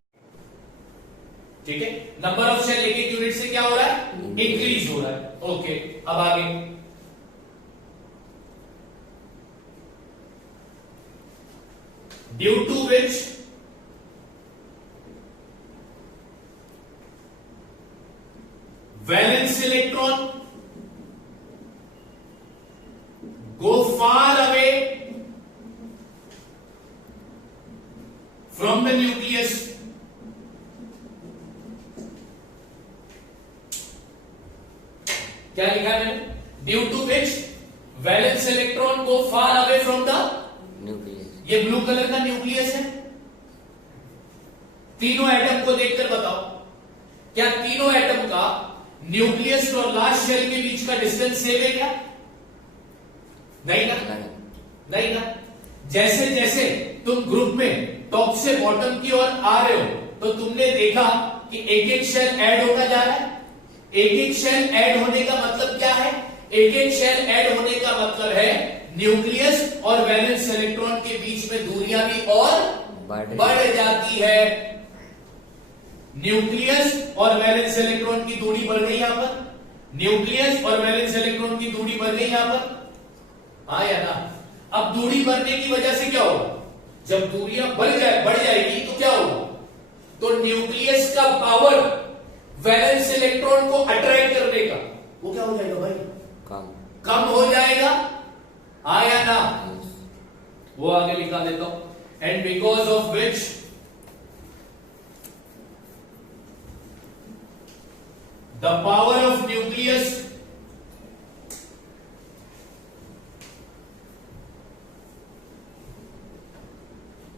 ठीक है, नंबर ऑफ शेल एक एक यूनिट से क्या हो रहा है? इंक्रीज हो रहा है। ओके, अब आगे due to which valence electron go far away from the nucleus, क्या लिखा है मैंने? Due to which valence electron go far away from the nucleus. ये ब्लू कलर का न्यूक्लियस है। तीनों एटम को देखकर बताओ, क्या तीनों एटम का न्यूक्लियस और लास्ट शेल के बीच का डिस्टेंस सेम है क्या? नहीं ना, नहीं ना। जैसे जैसे तुम ग्रुप में टॉप से बॉटम की ओर आ रहे हो तो तुमने देखा कि एक एक शेल ऐड होता जा रहा है। एक एक शेल ऐड होने का मतलब क्या है? एक एक शेल ऐड होने का मतलब है न्यूक्लियस और वैलेंस इलेक्ट्रॉन के बीच में दूरियां भी और बढ़ जाती है। न्यूक्लियस और वैलेंस इलेक्ट्रॉन की दूरी बढ़ गई यहां पर, न्यूक्लियस और वैलेंस इलेक्ट्रॉन की दूरी बढ़ गई यहां पर, हाँ या ना? अब दूरी बढ़ने की वजह से क्या होगा? जब दूरियां बढ़ जाएगी तो क्या होगा? तो न्यूक्लियस का पावर वैलेंस इलेक्ट्रॉन को अट्रैक्ट करने का वो क्या हो जाएगा भाई? कम हो जाएगा, हाँ या ना? वो आगे लिखा देता हूं। And because of which the power of nucleus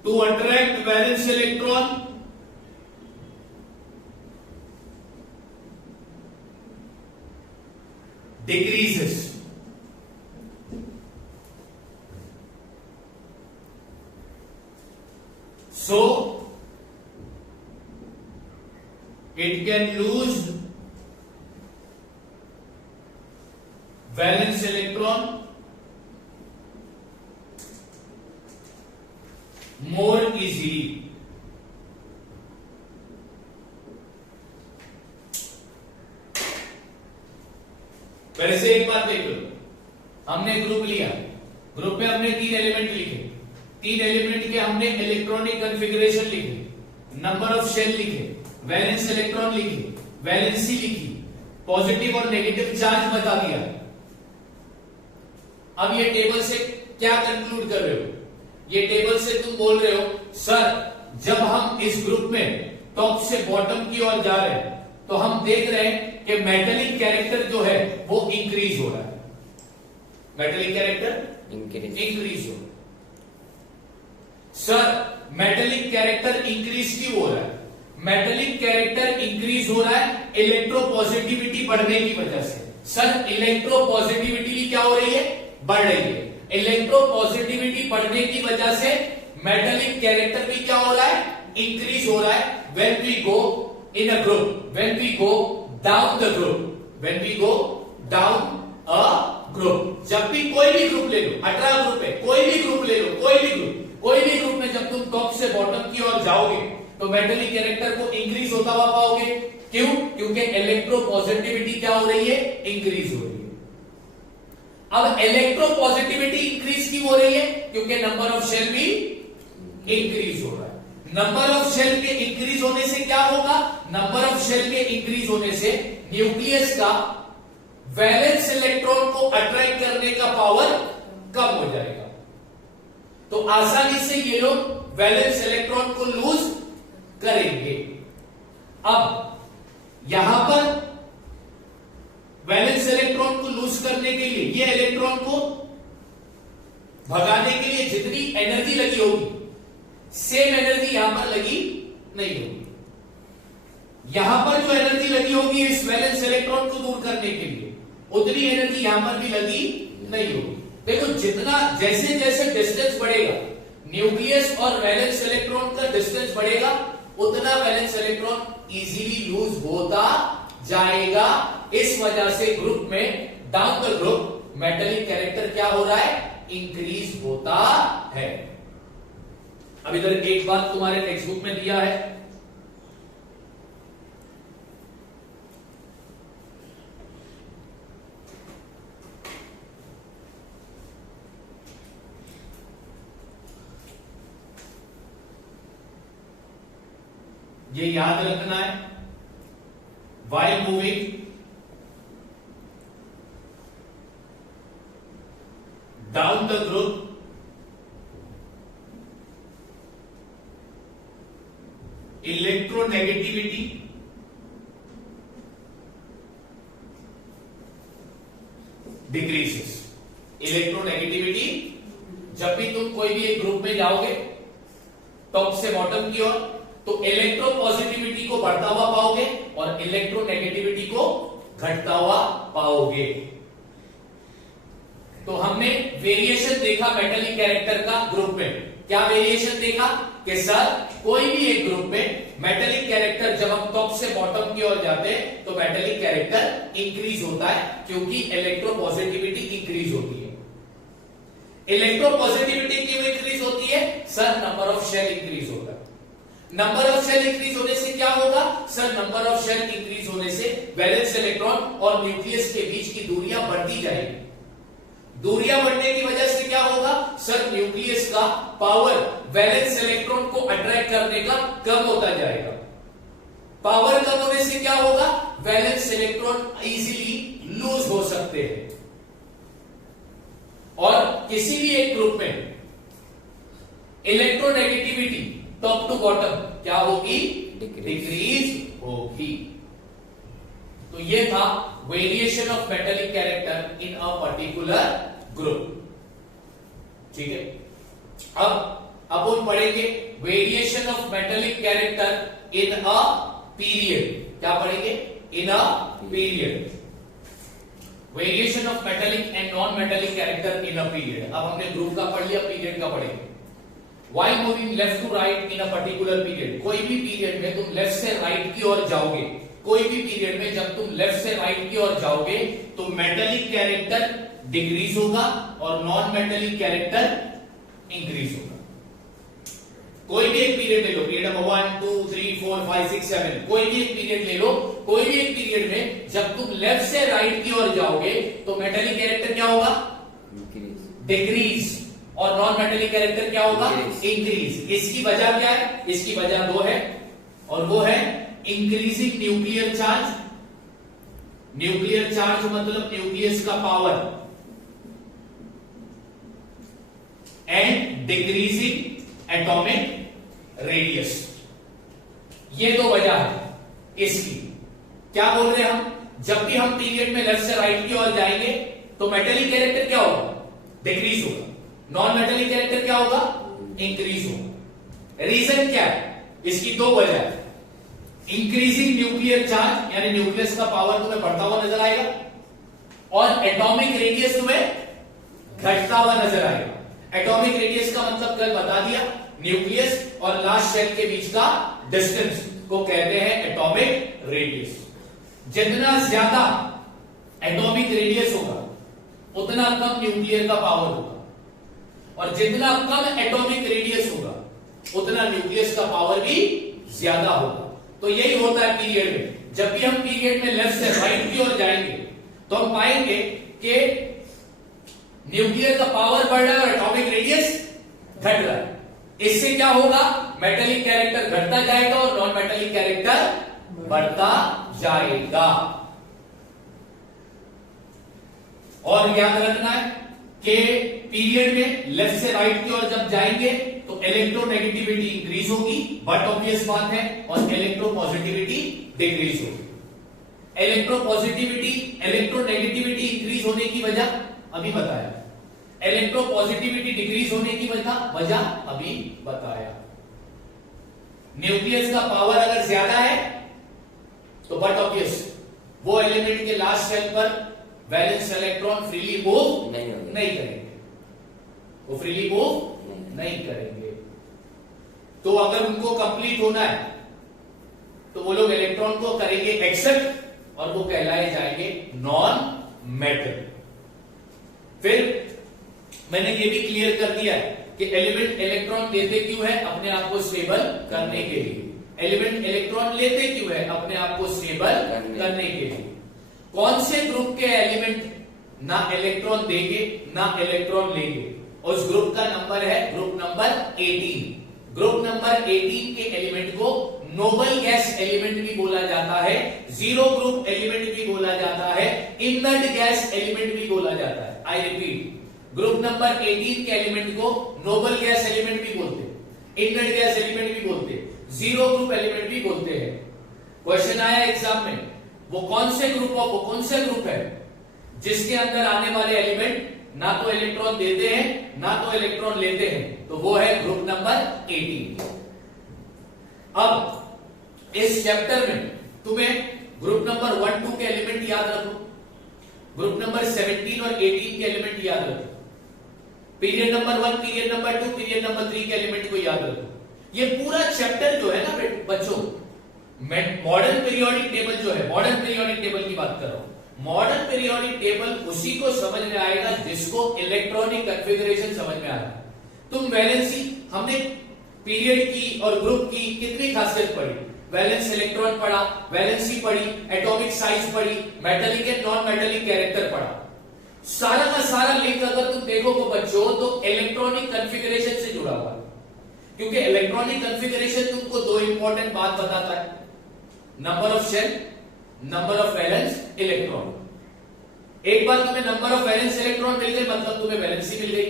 to attract valence electron It can lose valence electron more easily. पहले से एक बात देख लो, हमने ग्रुप लिया, ग्रुप में हमने 3 एलिमेंट लिखे, 3 एलिमेंट के हमने इलेक्ट्रॉनिक कॉन्फ़िगरेशन लिखे, नंबर ऑफ शेल लिखे, वैलेंस इलेक्ट्रॉन लिखे, वैलेंसी लिखी, पॉजिटिव और नेगेटिव चार्ज बता दिया। अब ये टेबल से क्या कंक्लूड कर रहे हो? ये टेबल से तुम बोल रहे हो सर जब हम इस ग्रुप में टॉप से बॉटम की ओर जा रहे हैं तो हम देख रहे हैं कि मेटेलिक कैरेक्टर जो है वो इंक्रीज हो रहा है, मेटेलिक कैरेक्टर इंक्रीज हो रहा है। सर मेटेलिक कैरेक्टर इंक्रीज क्यों हो रहा है? मेटेलिक कैरेक्टर इंक्रीज हो रहा है इलेक्ट्रोपॉजिटिविटी बढ़ने की वजह से। सर इलेक्ट्रोपॉजिटिविटी क्या हो रही है? बढ़ रही है। इलेक्ट्रोपॉजिटिविटी बढ़ने की वजह से मेटेलिक कैरेक्टर भी क्या हो रहा है? इंक्रीज हो रहा है। When we go in a group, when we go down the group, when we go down a group, जब भी कोई भी ग्रुप ले लो, 18 ग्रुप है, कोई भी ग्रुप ले लो, कोई भी ग्रुप में जब तुम टॉप से बॉटम की ओर जाओगे तो मेटेलिक कैरेक्टर को इंक्रीज होता हुआ पाओगे। क्यों? क्योंकि इलेक्ट्रोपॉजिटिविटी क्या हो रही है? इंक्रीज हो रही है। अब इलेक्ट्रोपॉजिटिविटी इंक्रीज क्यों हो रही है? क्योंकि नंबर ऑफ शेल भी इंक्रीज हो रहा है। नंबर ऑफ शेल के इंक्रीज होने से क्या होगा? नंबर ऑफ शेल के इंक्रीज होने से न्यूक्लियस का वैलेंस इलेक्ट्रॉन को अट्रैक्ट करने का पावर कम हो जाएगा, तो आसानी से ये लोग वैलेंस इलेक्ट्रॉन को लूज करेंगे। अब यहां पर वैलेंस इलेक्ट्रॉन को लूज करने के लिए, ये इलेक्ट्रॉन को भगाने के लिए जितनी एनर्जी लगी होगी सेम एनर्जी यहां पर लगी नहीं होगी। यहां पर जो एनर्जी लगी होगी इस वैलेंस इलेक्ट्रॉन को दूर करने के लिए, उतनी एनर्जी यहां पर भी लगी नहीं होगी। देखो जितना जैसे जैसे डिस्टेंस बढ़ेगा, न्यूक्लियस और वैलेंस इलेक्ट्रॉन का डिस्टेंस बढ़ेगा, उतना वैलेंस इलेक्ट्रॉन इजीली लूज होता जाएगा। इस वजह से ग्रुप में down the group metallic character क्या हो रहा है? इंक्रीज होता है। अब इधर एक बात तुम्हारे टेक्स्ट बुक में दिया है, ये याद रखना है, while moving down the group electronegativity decreases. Electronegativity जब भी तुम कोई भी एक ग्रुप में जाओगे टॉप से बॉटम की ओर, तो इलेक्ट्रोपॉजिटिविटी को बढ़ता हुआ पाओगे और इलेक्ट्रोनेगेटिविटी को घटता हुआ पाओगे। तो हमने वेरिएशन देखा मेटेलिक कैरेक्टर का ग्रुप में। क्या वेरिएशन देखा? कि सर कोई भी एक ग्रुप में मेटेलिक कैरेक्टर जब हम टॉप से बॉटम की ओर जाते हैं तो मेटेलिक कैरेक्टर इंक्रीज होता है, क्योंकि इलेक्ट्रोपॉजिटिविटी इंक्रीज होती है। इलेक्ट्रोपॉजिटिविटी क्यों इंक्रीज होती है? Sir number of shell increase होता है। नंबर ऑफ शेल इंक्रीज होने से क्या होगा? Sir number of shell increase होने से वैलेंस इलेक्ट्रॉन और न्यूक्लियस के बीच की दूरियां बढ़ती जाएगी। दूरियां बढ़ने की वजह से क्या होगा? सर न्यूक्लियस का पावर वैलेंस इलेक्ट्रॉन को अट्रैक्ट करने का कम होता जाएगा। पावर कम होने से क्या होगा? वैलेंस इलेक्ट्रॉन इजीली लूज हो सकते हैं और किसी भी एक ग्रुप में इलेक्ट्रोनेगेटिविटी टॉप टू बॉटम क्या होगी? डिक्रीज होगी। तो ये था variation of metallic character in a particular group. ठीक है, अब अपन पढ़ेंगे variation of metallic character in a period. क्या पढ़ेंगे? In a period. Variation of metallic and non metallic character in a period. अब हमने ग्रुप का पढ़ लिया, पीरियड का पढ़ेंगे। while moving left to right in a particular period, कोई भी पीरियड में तुम लेफ्ट से राइट की ओर जाओगे, कोई भी पीरियड में जब तुम लेफ्ट से राइट की ओर जाओगे तो मेटेलिक कैरेक्टर डिक्रीज होगा और नॉन मेटेलिक कैरेक्टर इंक्रीज होगा। कोई भी एक पीरियड ले लो, पीरियड नंबर 1 2 3 4 5 6 7, कोई भी एक पीरियड ले लो, कोई भी एक पीरियड में जब तुम लेफ्ट से राइट की ओर जाओगे तो मेटेलिक कैरेक्टर क्या होगा? डिक्रीज, और नॉन मेटेलिक कैरेक्टर क्या होगा? इंक्रीज। इसकी वजह क्या है? इसकी वजह दो है, और वो है increasing nuclear charge. Nuclear charge मतलब न्यूक्लियस का power, and decreasing atomic radius. ये दो वजह है इसकी। क्या बोल रहे हैं हम? जब भी हम पीरियड में लेफ्ट से राइट की ओर जाएंगे तो मेटेलिक कैरेक्टर क्या होगा? डिक्रीज होगा। नॉन मेटेलिक कैरेक्टर क्या होगा? इंक्रीज होगा। रीजन क्या है? इसकी दो वजह है। इंक्रीजिंग न्यूक्लियर चार्ज यानी न्यूक्लियस का पावर तुम्हें बढ़ता हुआ नजर आएगा, और एटॉमिक रेडियस तुम्हें घटता हुआ नजर आएगा। एटॉमिक रेडियस का मतलब कल बता दिया, न्यूक्लियस और लास्ट शेल के बीच का डिस्टेंस को कहते हैं एटॉमिक रेडियस। जितना ज्यादा एटॉमिक रेडियस होगा उतना कम न्यूक्लियर का पावर होगा, और जितना कम एटॉमिक रेडियस होगा उतना न्यूक्लियस का पावर भी ज्यादा होगा। तो यही होता है पीरियड में। जब भी हम पीरियड में लेफ्ट से राइट की ओर जाएंगे तो हम पाएंगे कि न्यूक्लियर का पावर बढ़ रहा है और एटॉमिक रेडियस घट रहा है। इससे क्या होगा? मेटेलिक कैरेक्टर घटता जाएगा और नॉन मेटेलिक कैरेक्टर बढ़ता जाएगा। और याद रखना है कि पीरियड में लेफ्ट से राइट की ओर जब जाएंगे तो इलेक्ट्रोनेगेटिविटी इंक्रीज होगी, बट ऑब्वियस बात है, और इलेक्ट्रोपॉजिटिविटी डिक्रीज होगी। इलेक्ट्रोपॉजिटिविटी इलेक्ट्रोनेगेटिविटी इंक्रीज होने की वजह अभी बताया, इलेक्ट्रोपॉजिटिविटी डिक्रीज होने की वजह अभी बताया। न्यूक्लियस का पावर अगर ज्यादा है तो बट ऑब्वियस वो एलिमेंट के लास्ट शेल पर वैलेंस इलेक्ट्रॉन फ्रीली मूव नहीं करेंगे, वो फ्रीली मूव नहीं करेंगे। तो अगर उनको कंप्लीट होना है तो वो लोग इलेक्ट्रॉन को करेंगे एक्सेप्ट, और वो कहलाए जाएंगे नॉन मेटल। फिर मैंने ये भी क्लियर कर दिया है कि एलिमेंट इलेक्ट्रॉन लेते क्यों है? अपने आप को स्टेबल करने के लिए। एलिमेंट इलेक्ट्रॉन लेते क्यों है? अपने आप को स्टेबल करने के लिए। कौन से ग्रुप के एलिमेंट ना इलेक्ट्रॉन देंगे ना इलेक्ट्रॉन लेंगे? उस ग्रुप का नंबर है ग्रुप नंबर 18। ग्रुप नंबर 18 के एलिमेंट को नोबल गैस एलिमेंट भी बोला जाता है, जीरो ग्रुप एलिमेंट भी बोला जाता है, इनर्ट गैस एलिमेंट भी बोला जाता है। आई रिपीट, ग्रुप नंबर 18 के एलिमेंट को नोबल गैस एलिमेंट भी बोलते हैं, इनर्ट गैस एलिमेंट भी बोलते हैं, जीरो ग्रुप एलिमेंट भी बोलते हैं। क्वेश्चन आया एग्जाम में, वो कौन से ग्रुप है जिसके अंदर आने वाले एलिमेंट ना तो इलेक्ट्रॉन देते हैं ना तो इलेक्ट्रॉन लेते हैं? तो वो है ग्रुप नंबर 18। अब इस चैप्टर में तुम्हें ग्रुप नंबर 1 2 के एलिमेंट याद रखो, ग्रुप नंबर 17 और 18 के एलिमेंट याद रखो, period number 1 period number 2 period number 3 के एलिमेंट को याद रखो। ये पूरा चैप्टर जो है ना बच्चों, मॉडर्न पीरियोडिक टेबल जो है, मॉडर्न पीरियोडिक टेबल की बात कर रहा हूं। मॉडर्न पीरियोडिक टेबल उसी को समझ में आएगा जिसको इलेक्ट्रॉनिक कॉन्फ़िगरेशन समझ में आ रहा है। तुम वैलेंसी, हमने पीरियड की और ग्रुप की कितनी खासियत पढ़ी? वैलेंस इलेक्ट्रॉन पढ़ा, वैलेंसी पढ़ी, एटॉमिक साइज पढ़ी, metallic and non metallic character पढ़ा। सारा का सारा लिंक अगर तुम देखोगे बच्चों तो इलेक्ट्रॉनिक कॉन्फ़िगरेशन से जुड़ा हुआ है, क्योंकि इलेक्ट्रॉनिक कॉन्फ़िगरेशन तुमको दो इंपॉर्टेंट बात बताता है, number of shell, number of valence electron. एक बार तुम्हें नंबर ऑफ वैलेंस इलेक्ट्रॉन मिल गए मतलब तुम्हें वैलेंसी मिल गई।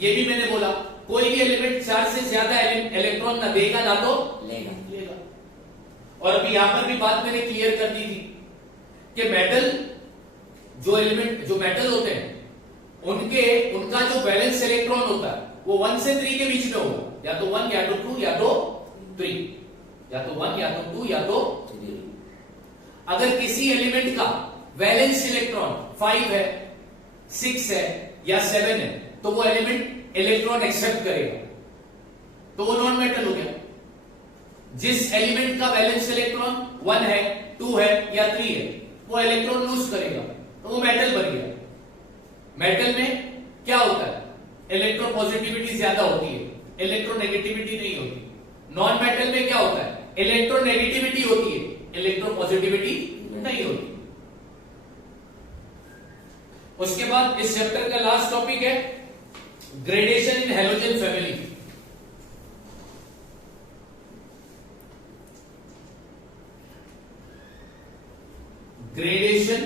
ये भी मैंने बोला, कोई भी एलिमेंट 4 से ज्यादा इलेक्ट्रॉन ना देगा ना तो लेगा। और अभी यहां पर भी बात मैंने क्लियर कर दी थी कि मेटल जो मेटल होते हैं उनका जो वैलेंस इलेक्ट्रॉन होता है वो 1 से 3 के बीच में होगा, या तो 1 या तो 2 या तो 3, या तो 1 या तो 2 या तो 3। अगर किसी एलिमेंट का वैलेंस इलेक्ट्रॉन 5 है, 6 है या 7 है तो वो एलिमेंट इलेक्ट्रॉन एक्सेप्ट करेगा, तो वो नॉन मेटल हो गया। जिस एलिमेंट का वैलेंस इलेक्ट्रॉन 1 है, 2 है या 3 है, वो इलेक्ट्रॉन लूज करेगा तो वो मेटल बन गया। मेटल में क्या होता है, इलेक्ट्रोपॉजिटिविटी ज्यादा होती है, इलेक्ट्रोनेगेटिविटी नहीं होती। नॉन मेटल में क्या होता है, इलेक्ट्रोनेगेटिविटी होती है, इलेक्ट्रोपॉजिटिविटी नहीं होती। उसके बाद इस चैप्टर का लास्ट टॉपिक है ग्रेडेशन इन हैलोजन फैमिली। ग्रेडेशन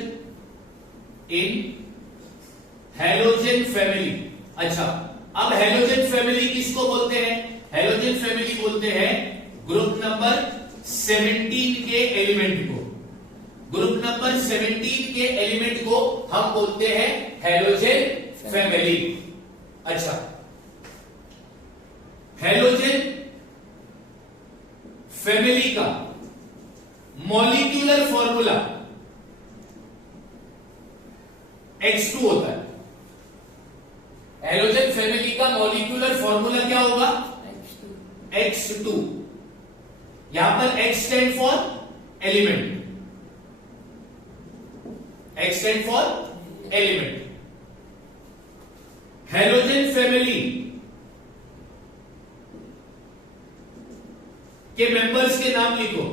इन हैलोजन फैमिली। अच्छा, अब हैलोजन फैमिली किसको बोलते हैं, हैलोजन फैमिली बोलते हैं ग्रुप नंबर 17 के एलिमेंट को। ग्रुप नंबर 17 के एलिमेंट को हम बोलते हैं हैलोजन फैमिली। अच्छा, हैलोजन फैमिली का मॉलिक्यूलर फॉर्मूला H2 होता है। हैलोजन फैमिली का मॉलिक्यूलर फॉर्मूला क्या होगा, H2। यहां पर H stand for element, H stand for element. Halogen family के मेंबर्स के नाम लिखो।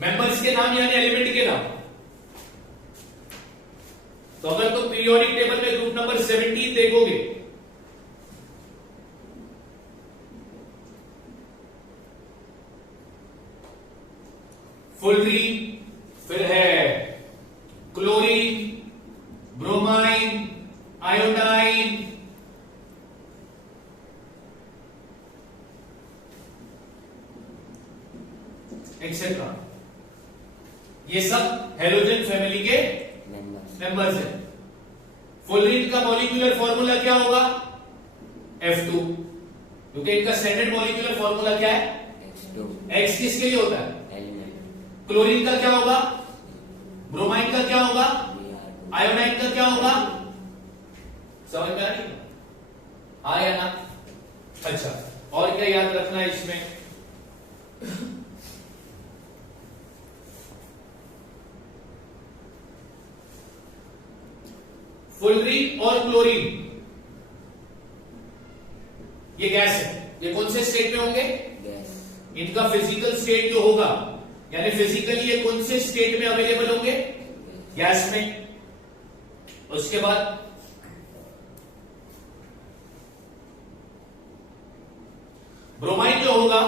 मेंबर्स के नाम यानी एलिमेंट के नाम। तो अगर तुम पीरियोडिक टेबल में ग्रुप नंबर 17 देखोगे, फुलरीन, फिर है क्लोरीन, ब्रोमाइन, आयोडाइन, एक्सेट्रा, ये सब हैलोजन फैमिली के मेंबर्स हैं। फुलरीन का मॉलिक्यूलर फॉर्मूला क्या होगा, F2, क्योंकि इनका स्टैंडर्ड मॉलिक्यूलर फॉर्मूला क्या है, X किसके लिए होता है, क्लोरीन का क्या होगा, ब्रोमाइन का क्या होगा, आयोडाइन का क्या होगा, समझ में आ रही है, हाँ या ना। अच्छा, और क्या याद रखना है इसमें, फुलरीन और क्लोरीन ये गैस है, ये कौन से स्टेट में होंगे, इनका फिजिकल स्टेट जो होगा, यानी फिजिकली ये कौन से स्टेट में अवेलेबल होंगे, गैस में। उसके बाद ब्रोमाइन जो होगा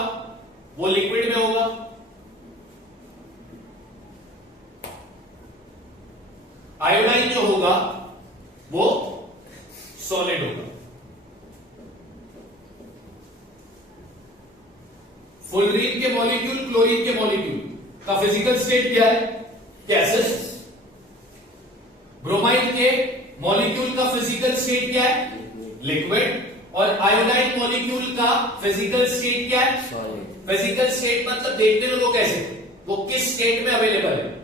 वो लिक्विड में होगा, आयोडाइन जो होगा वो सॉलिड होगा। फुलरीन के मॉलिक्यूल, क्लोरीन के मॉलिक्यूल का फिजिकल स्टेट क्या है, गैसेस। ब्रोमाइन के मॉलिक्यूल का फिजिकल स्टेट क्या है, लिक्विड। और आयोडाइन मॉलिक्यूल का फिजिकल स्टेट क्या है, सॉलिड। फिजिकल स्टेट मतलब देखते हो वो कैसे, वो किस स्टेट में अवेलेबल है।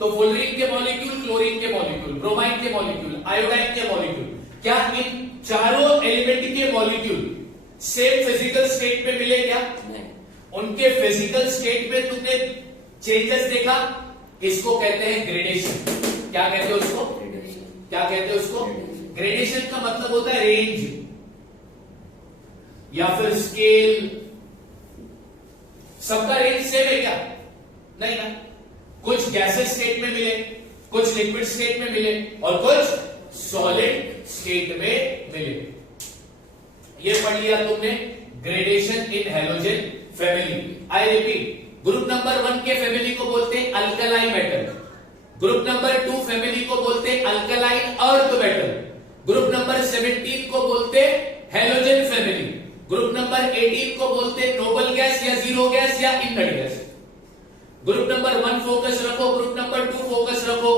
तो फुलरीन के मॉलिक्यूल, क्लोरीन के मॉलिक्यूल, ब्रोमाइन के मॉलिक्यूल, आयोडाइन के मॉलिक्यूल, क्या इन चारों एलिमेंट के मॉलिक्यूल सेम फिजिकल स्टेट में मिले क्या, नहीं। उनके फिजिकल स्टेट में तुमने चेंजेस देखा, इसको कहते हैं ग्रेडेशन। क्या कहते हो उसको, क्या कहते हो उसको, ग्रेडेशन का मतलब होता है रेंज या फिर स्केल। सबका रेंज सेम है क्या, नहीं ना। कुछ गैसेस स्टेट में मिले, कुछ लिक्विड स्टेट में मिले और कुछ सॉलिड स्टेट में मिले। ये पढ़ लिया तुमने gradation in halogen family. I repeat, group number 1 के फैमिली को बोलते हैं alkaline metal, group number 2 family को बोलते हैं alkaline earth metal, group number 17 को बोलते हैं हैलोजन फैमिली, ग्रुप नंबर 18 को बोलते हैं नोबल गैस या जीरो गैस या inert gas. Group number 1 focus रखो, ग्रुप नंबर 2 फोकस रखो,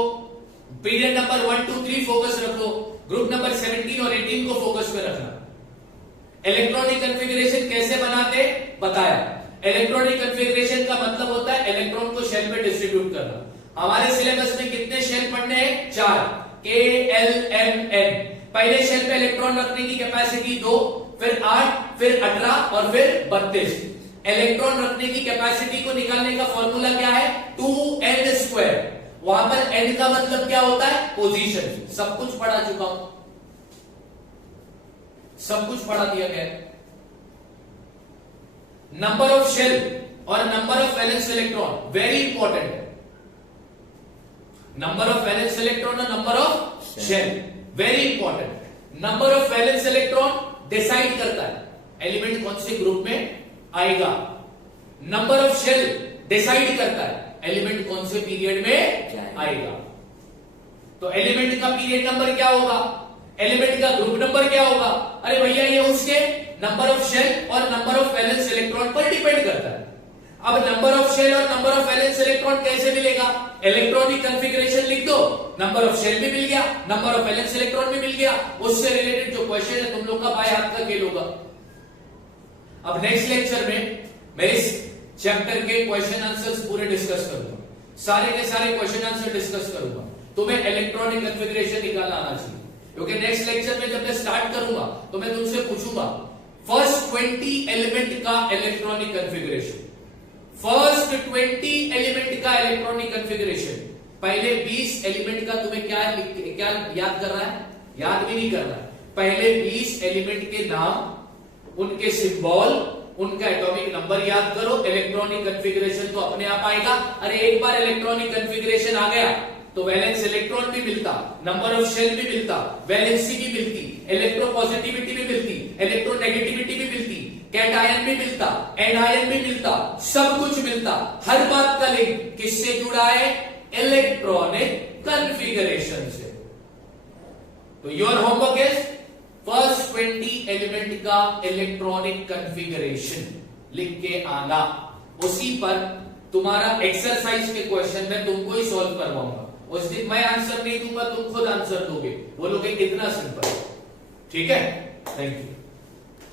पीरियड नंबर 1 2 3 फोकस रखो, ग्रुप नंबर 17 और 18 को फोकस में रखना। इलेक्ट्रॉनिक कॉन्फ़िगरेशन कैसे बनाते बताया। इलेक्ट्रॉनिक कॉन्फ़िगरेशन का मतलब होता है इलेक्ट्रॉन को शेल में डिस्ट्रीब्यूट करना। हमारे सिलेबस में कितने शेल पढ़ने हैं, 4, K L M N। पहले शेल पे इलेक्ट्रॉन रखने की कैपेसिटी 2, फिर 8, फिर 18 और फिर 32। इलेक्ट्रॉन रखने की कैपेसिटी को निकालने का फॉर्मूला क्या है? 2n²। वहां पर n का मतलब क्या होता है? पोजीशन। सब कुछ पढ़ा चुका हूं, सब कुछ पढ़ा दिया गया। नंबर ऑफ शेल और number of valence electron very important है। नंबर ऑफ वैलेंस इलेक्ट्रॉन और number of shell very important. Number of valence electron decide करता है एलिमेंट कौन से ग्रुप में आएगा। नंबर ऑफ शेल डिसाइड करता है एलिमेंट कौन से पीरियड में आएगा। तो एलिमेंट का पीरियड नंबर क्या होगा, एलिमेंट का ग्रुप नंबर क्या होगा? अरे भैया ये उसके नंबर ऑफ शेल और नंबर ऑफ वैलेंस इलेक्ट्रॉन पर डिपेंड करता है। अब नंबर ऑफ शेल और नंबर ऑफ वैलेंस इलेक्ट्रॉन कैसे मिलेगा? इलेक्ट्रॉनिक कॉन्फ़िगरेशन लिख दो, नंबर ऑफ शेल भी मिल गया, नंबर ऑफ वैलेंस इलेक्ट्रॉन भी मिल गया। उससे रिलेटेड जो क्वेश्चन है तुम लोग का बाय हाथ का खेल होगा। अब नेक्स्ट लेक्चर में मैं इस चैप्टर के क्वेश्चन आंसर्स पूरे डिस्कस करूंगा, सारे के सारे क्वेश्चन आंसर डिस्कस करूंगा। तुम्हें इलेक्ट्रॉनिक कॉन्फ़िगरेशन निकालना आना चाहिए, क्योंकि नेक्स्ट लेक्चर में जब मैं स्टार्ट करूंगा तो मैं तुमसे पूछूंगा फर्स्ट 20 एलिमेंट का इलेक्ट्रॉनिक कॉन्फ़िगरेशन, फर्स्ट 20 एलिमेंट का इलेक्ट्रॉनिक कॉन्फ़िगरेशन। पहले 20 एलिमेंट का तुम्हें क्या याद कर रहा है? याद भी नहीं कर रहा है। पहले 20 एलिमेंट के नाम, उनके सिंबल, उनका एटॉमिक नंबर याद करो, इलेक्ट्रॉनिक कॉन्फ़िगरेशन तो अपने आप आएगा। अरे एक बार इलेक्ट्रॉनिक कॉन्फ़िगरेशन आ गया तो वैलेंस इलेक्ट्रॉन भी मिलता, नंबर ऑफ शेल भी मिलता, वैलेंसी भी मिलती, इलेक्ट्रोपॉजिटिविटी भी मिलती, इलेक्ट्रोनेगेटिविटी भी मिलती, कैट आयन भी मिलता, एन आयन भी मिलता, सब कुछ मिलता। हर बात का लिंक किससे जुड़ा है? इलेक्ट्रॉनिक कॉन्फ़िगरेशन से। तो your homework is first 20 element का इलेक्ट्रॉनिक कॉन्फ़िगरेशन लिख के आना। उसी पर तुम्हारा एक्सरसाइज के क्वेश्चन में तुमको ही सॉल्व करवाऊंगा। उस दिन मैं आंसर नहीं दूंगा, तुम खुद आंसर दोगे, बोलोगे कितना सिंपल। ठीक है, थैंक यू।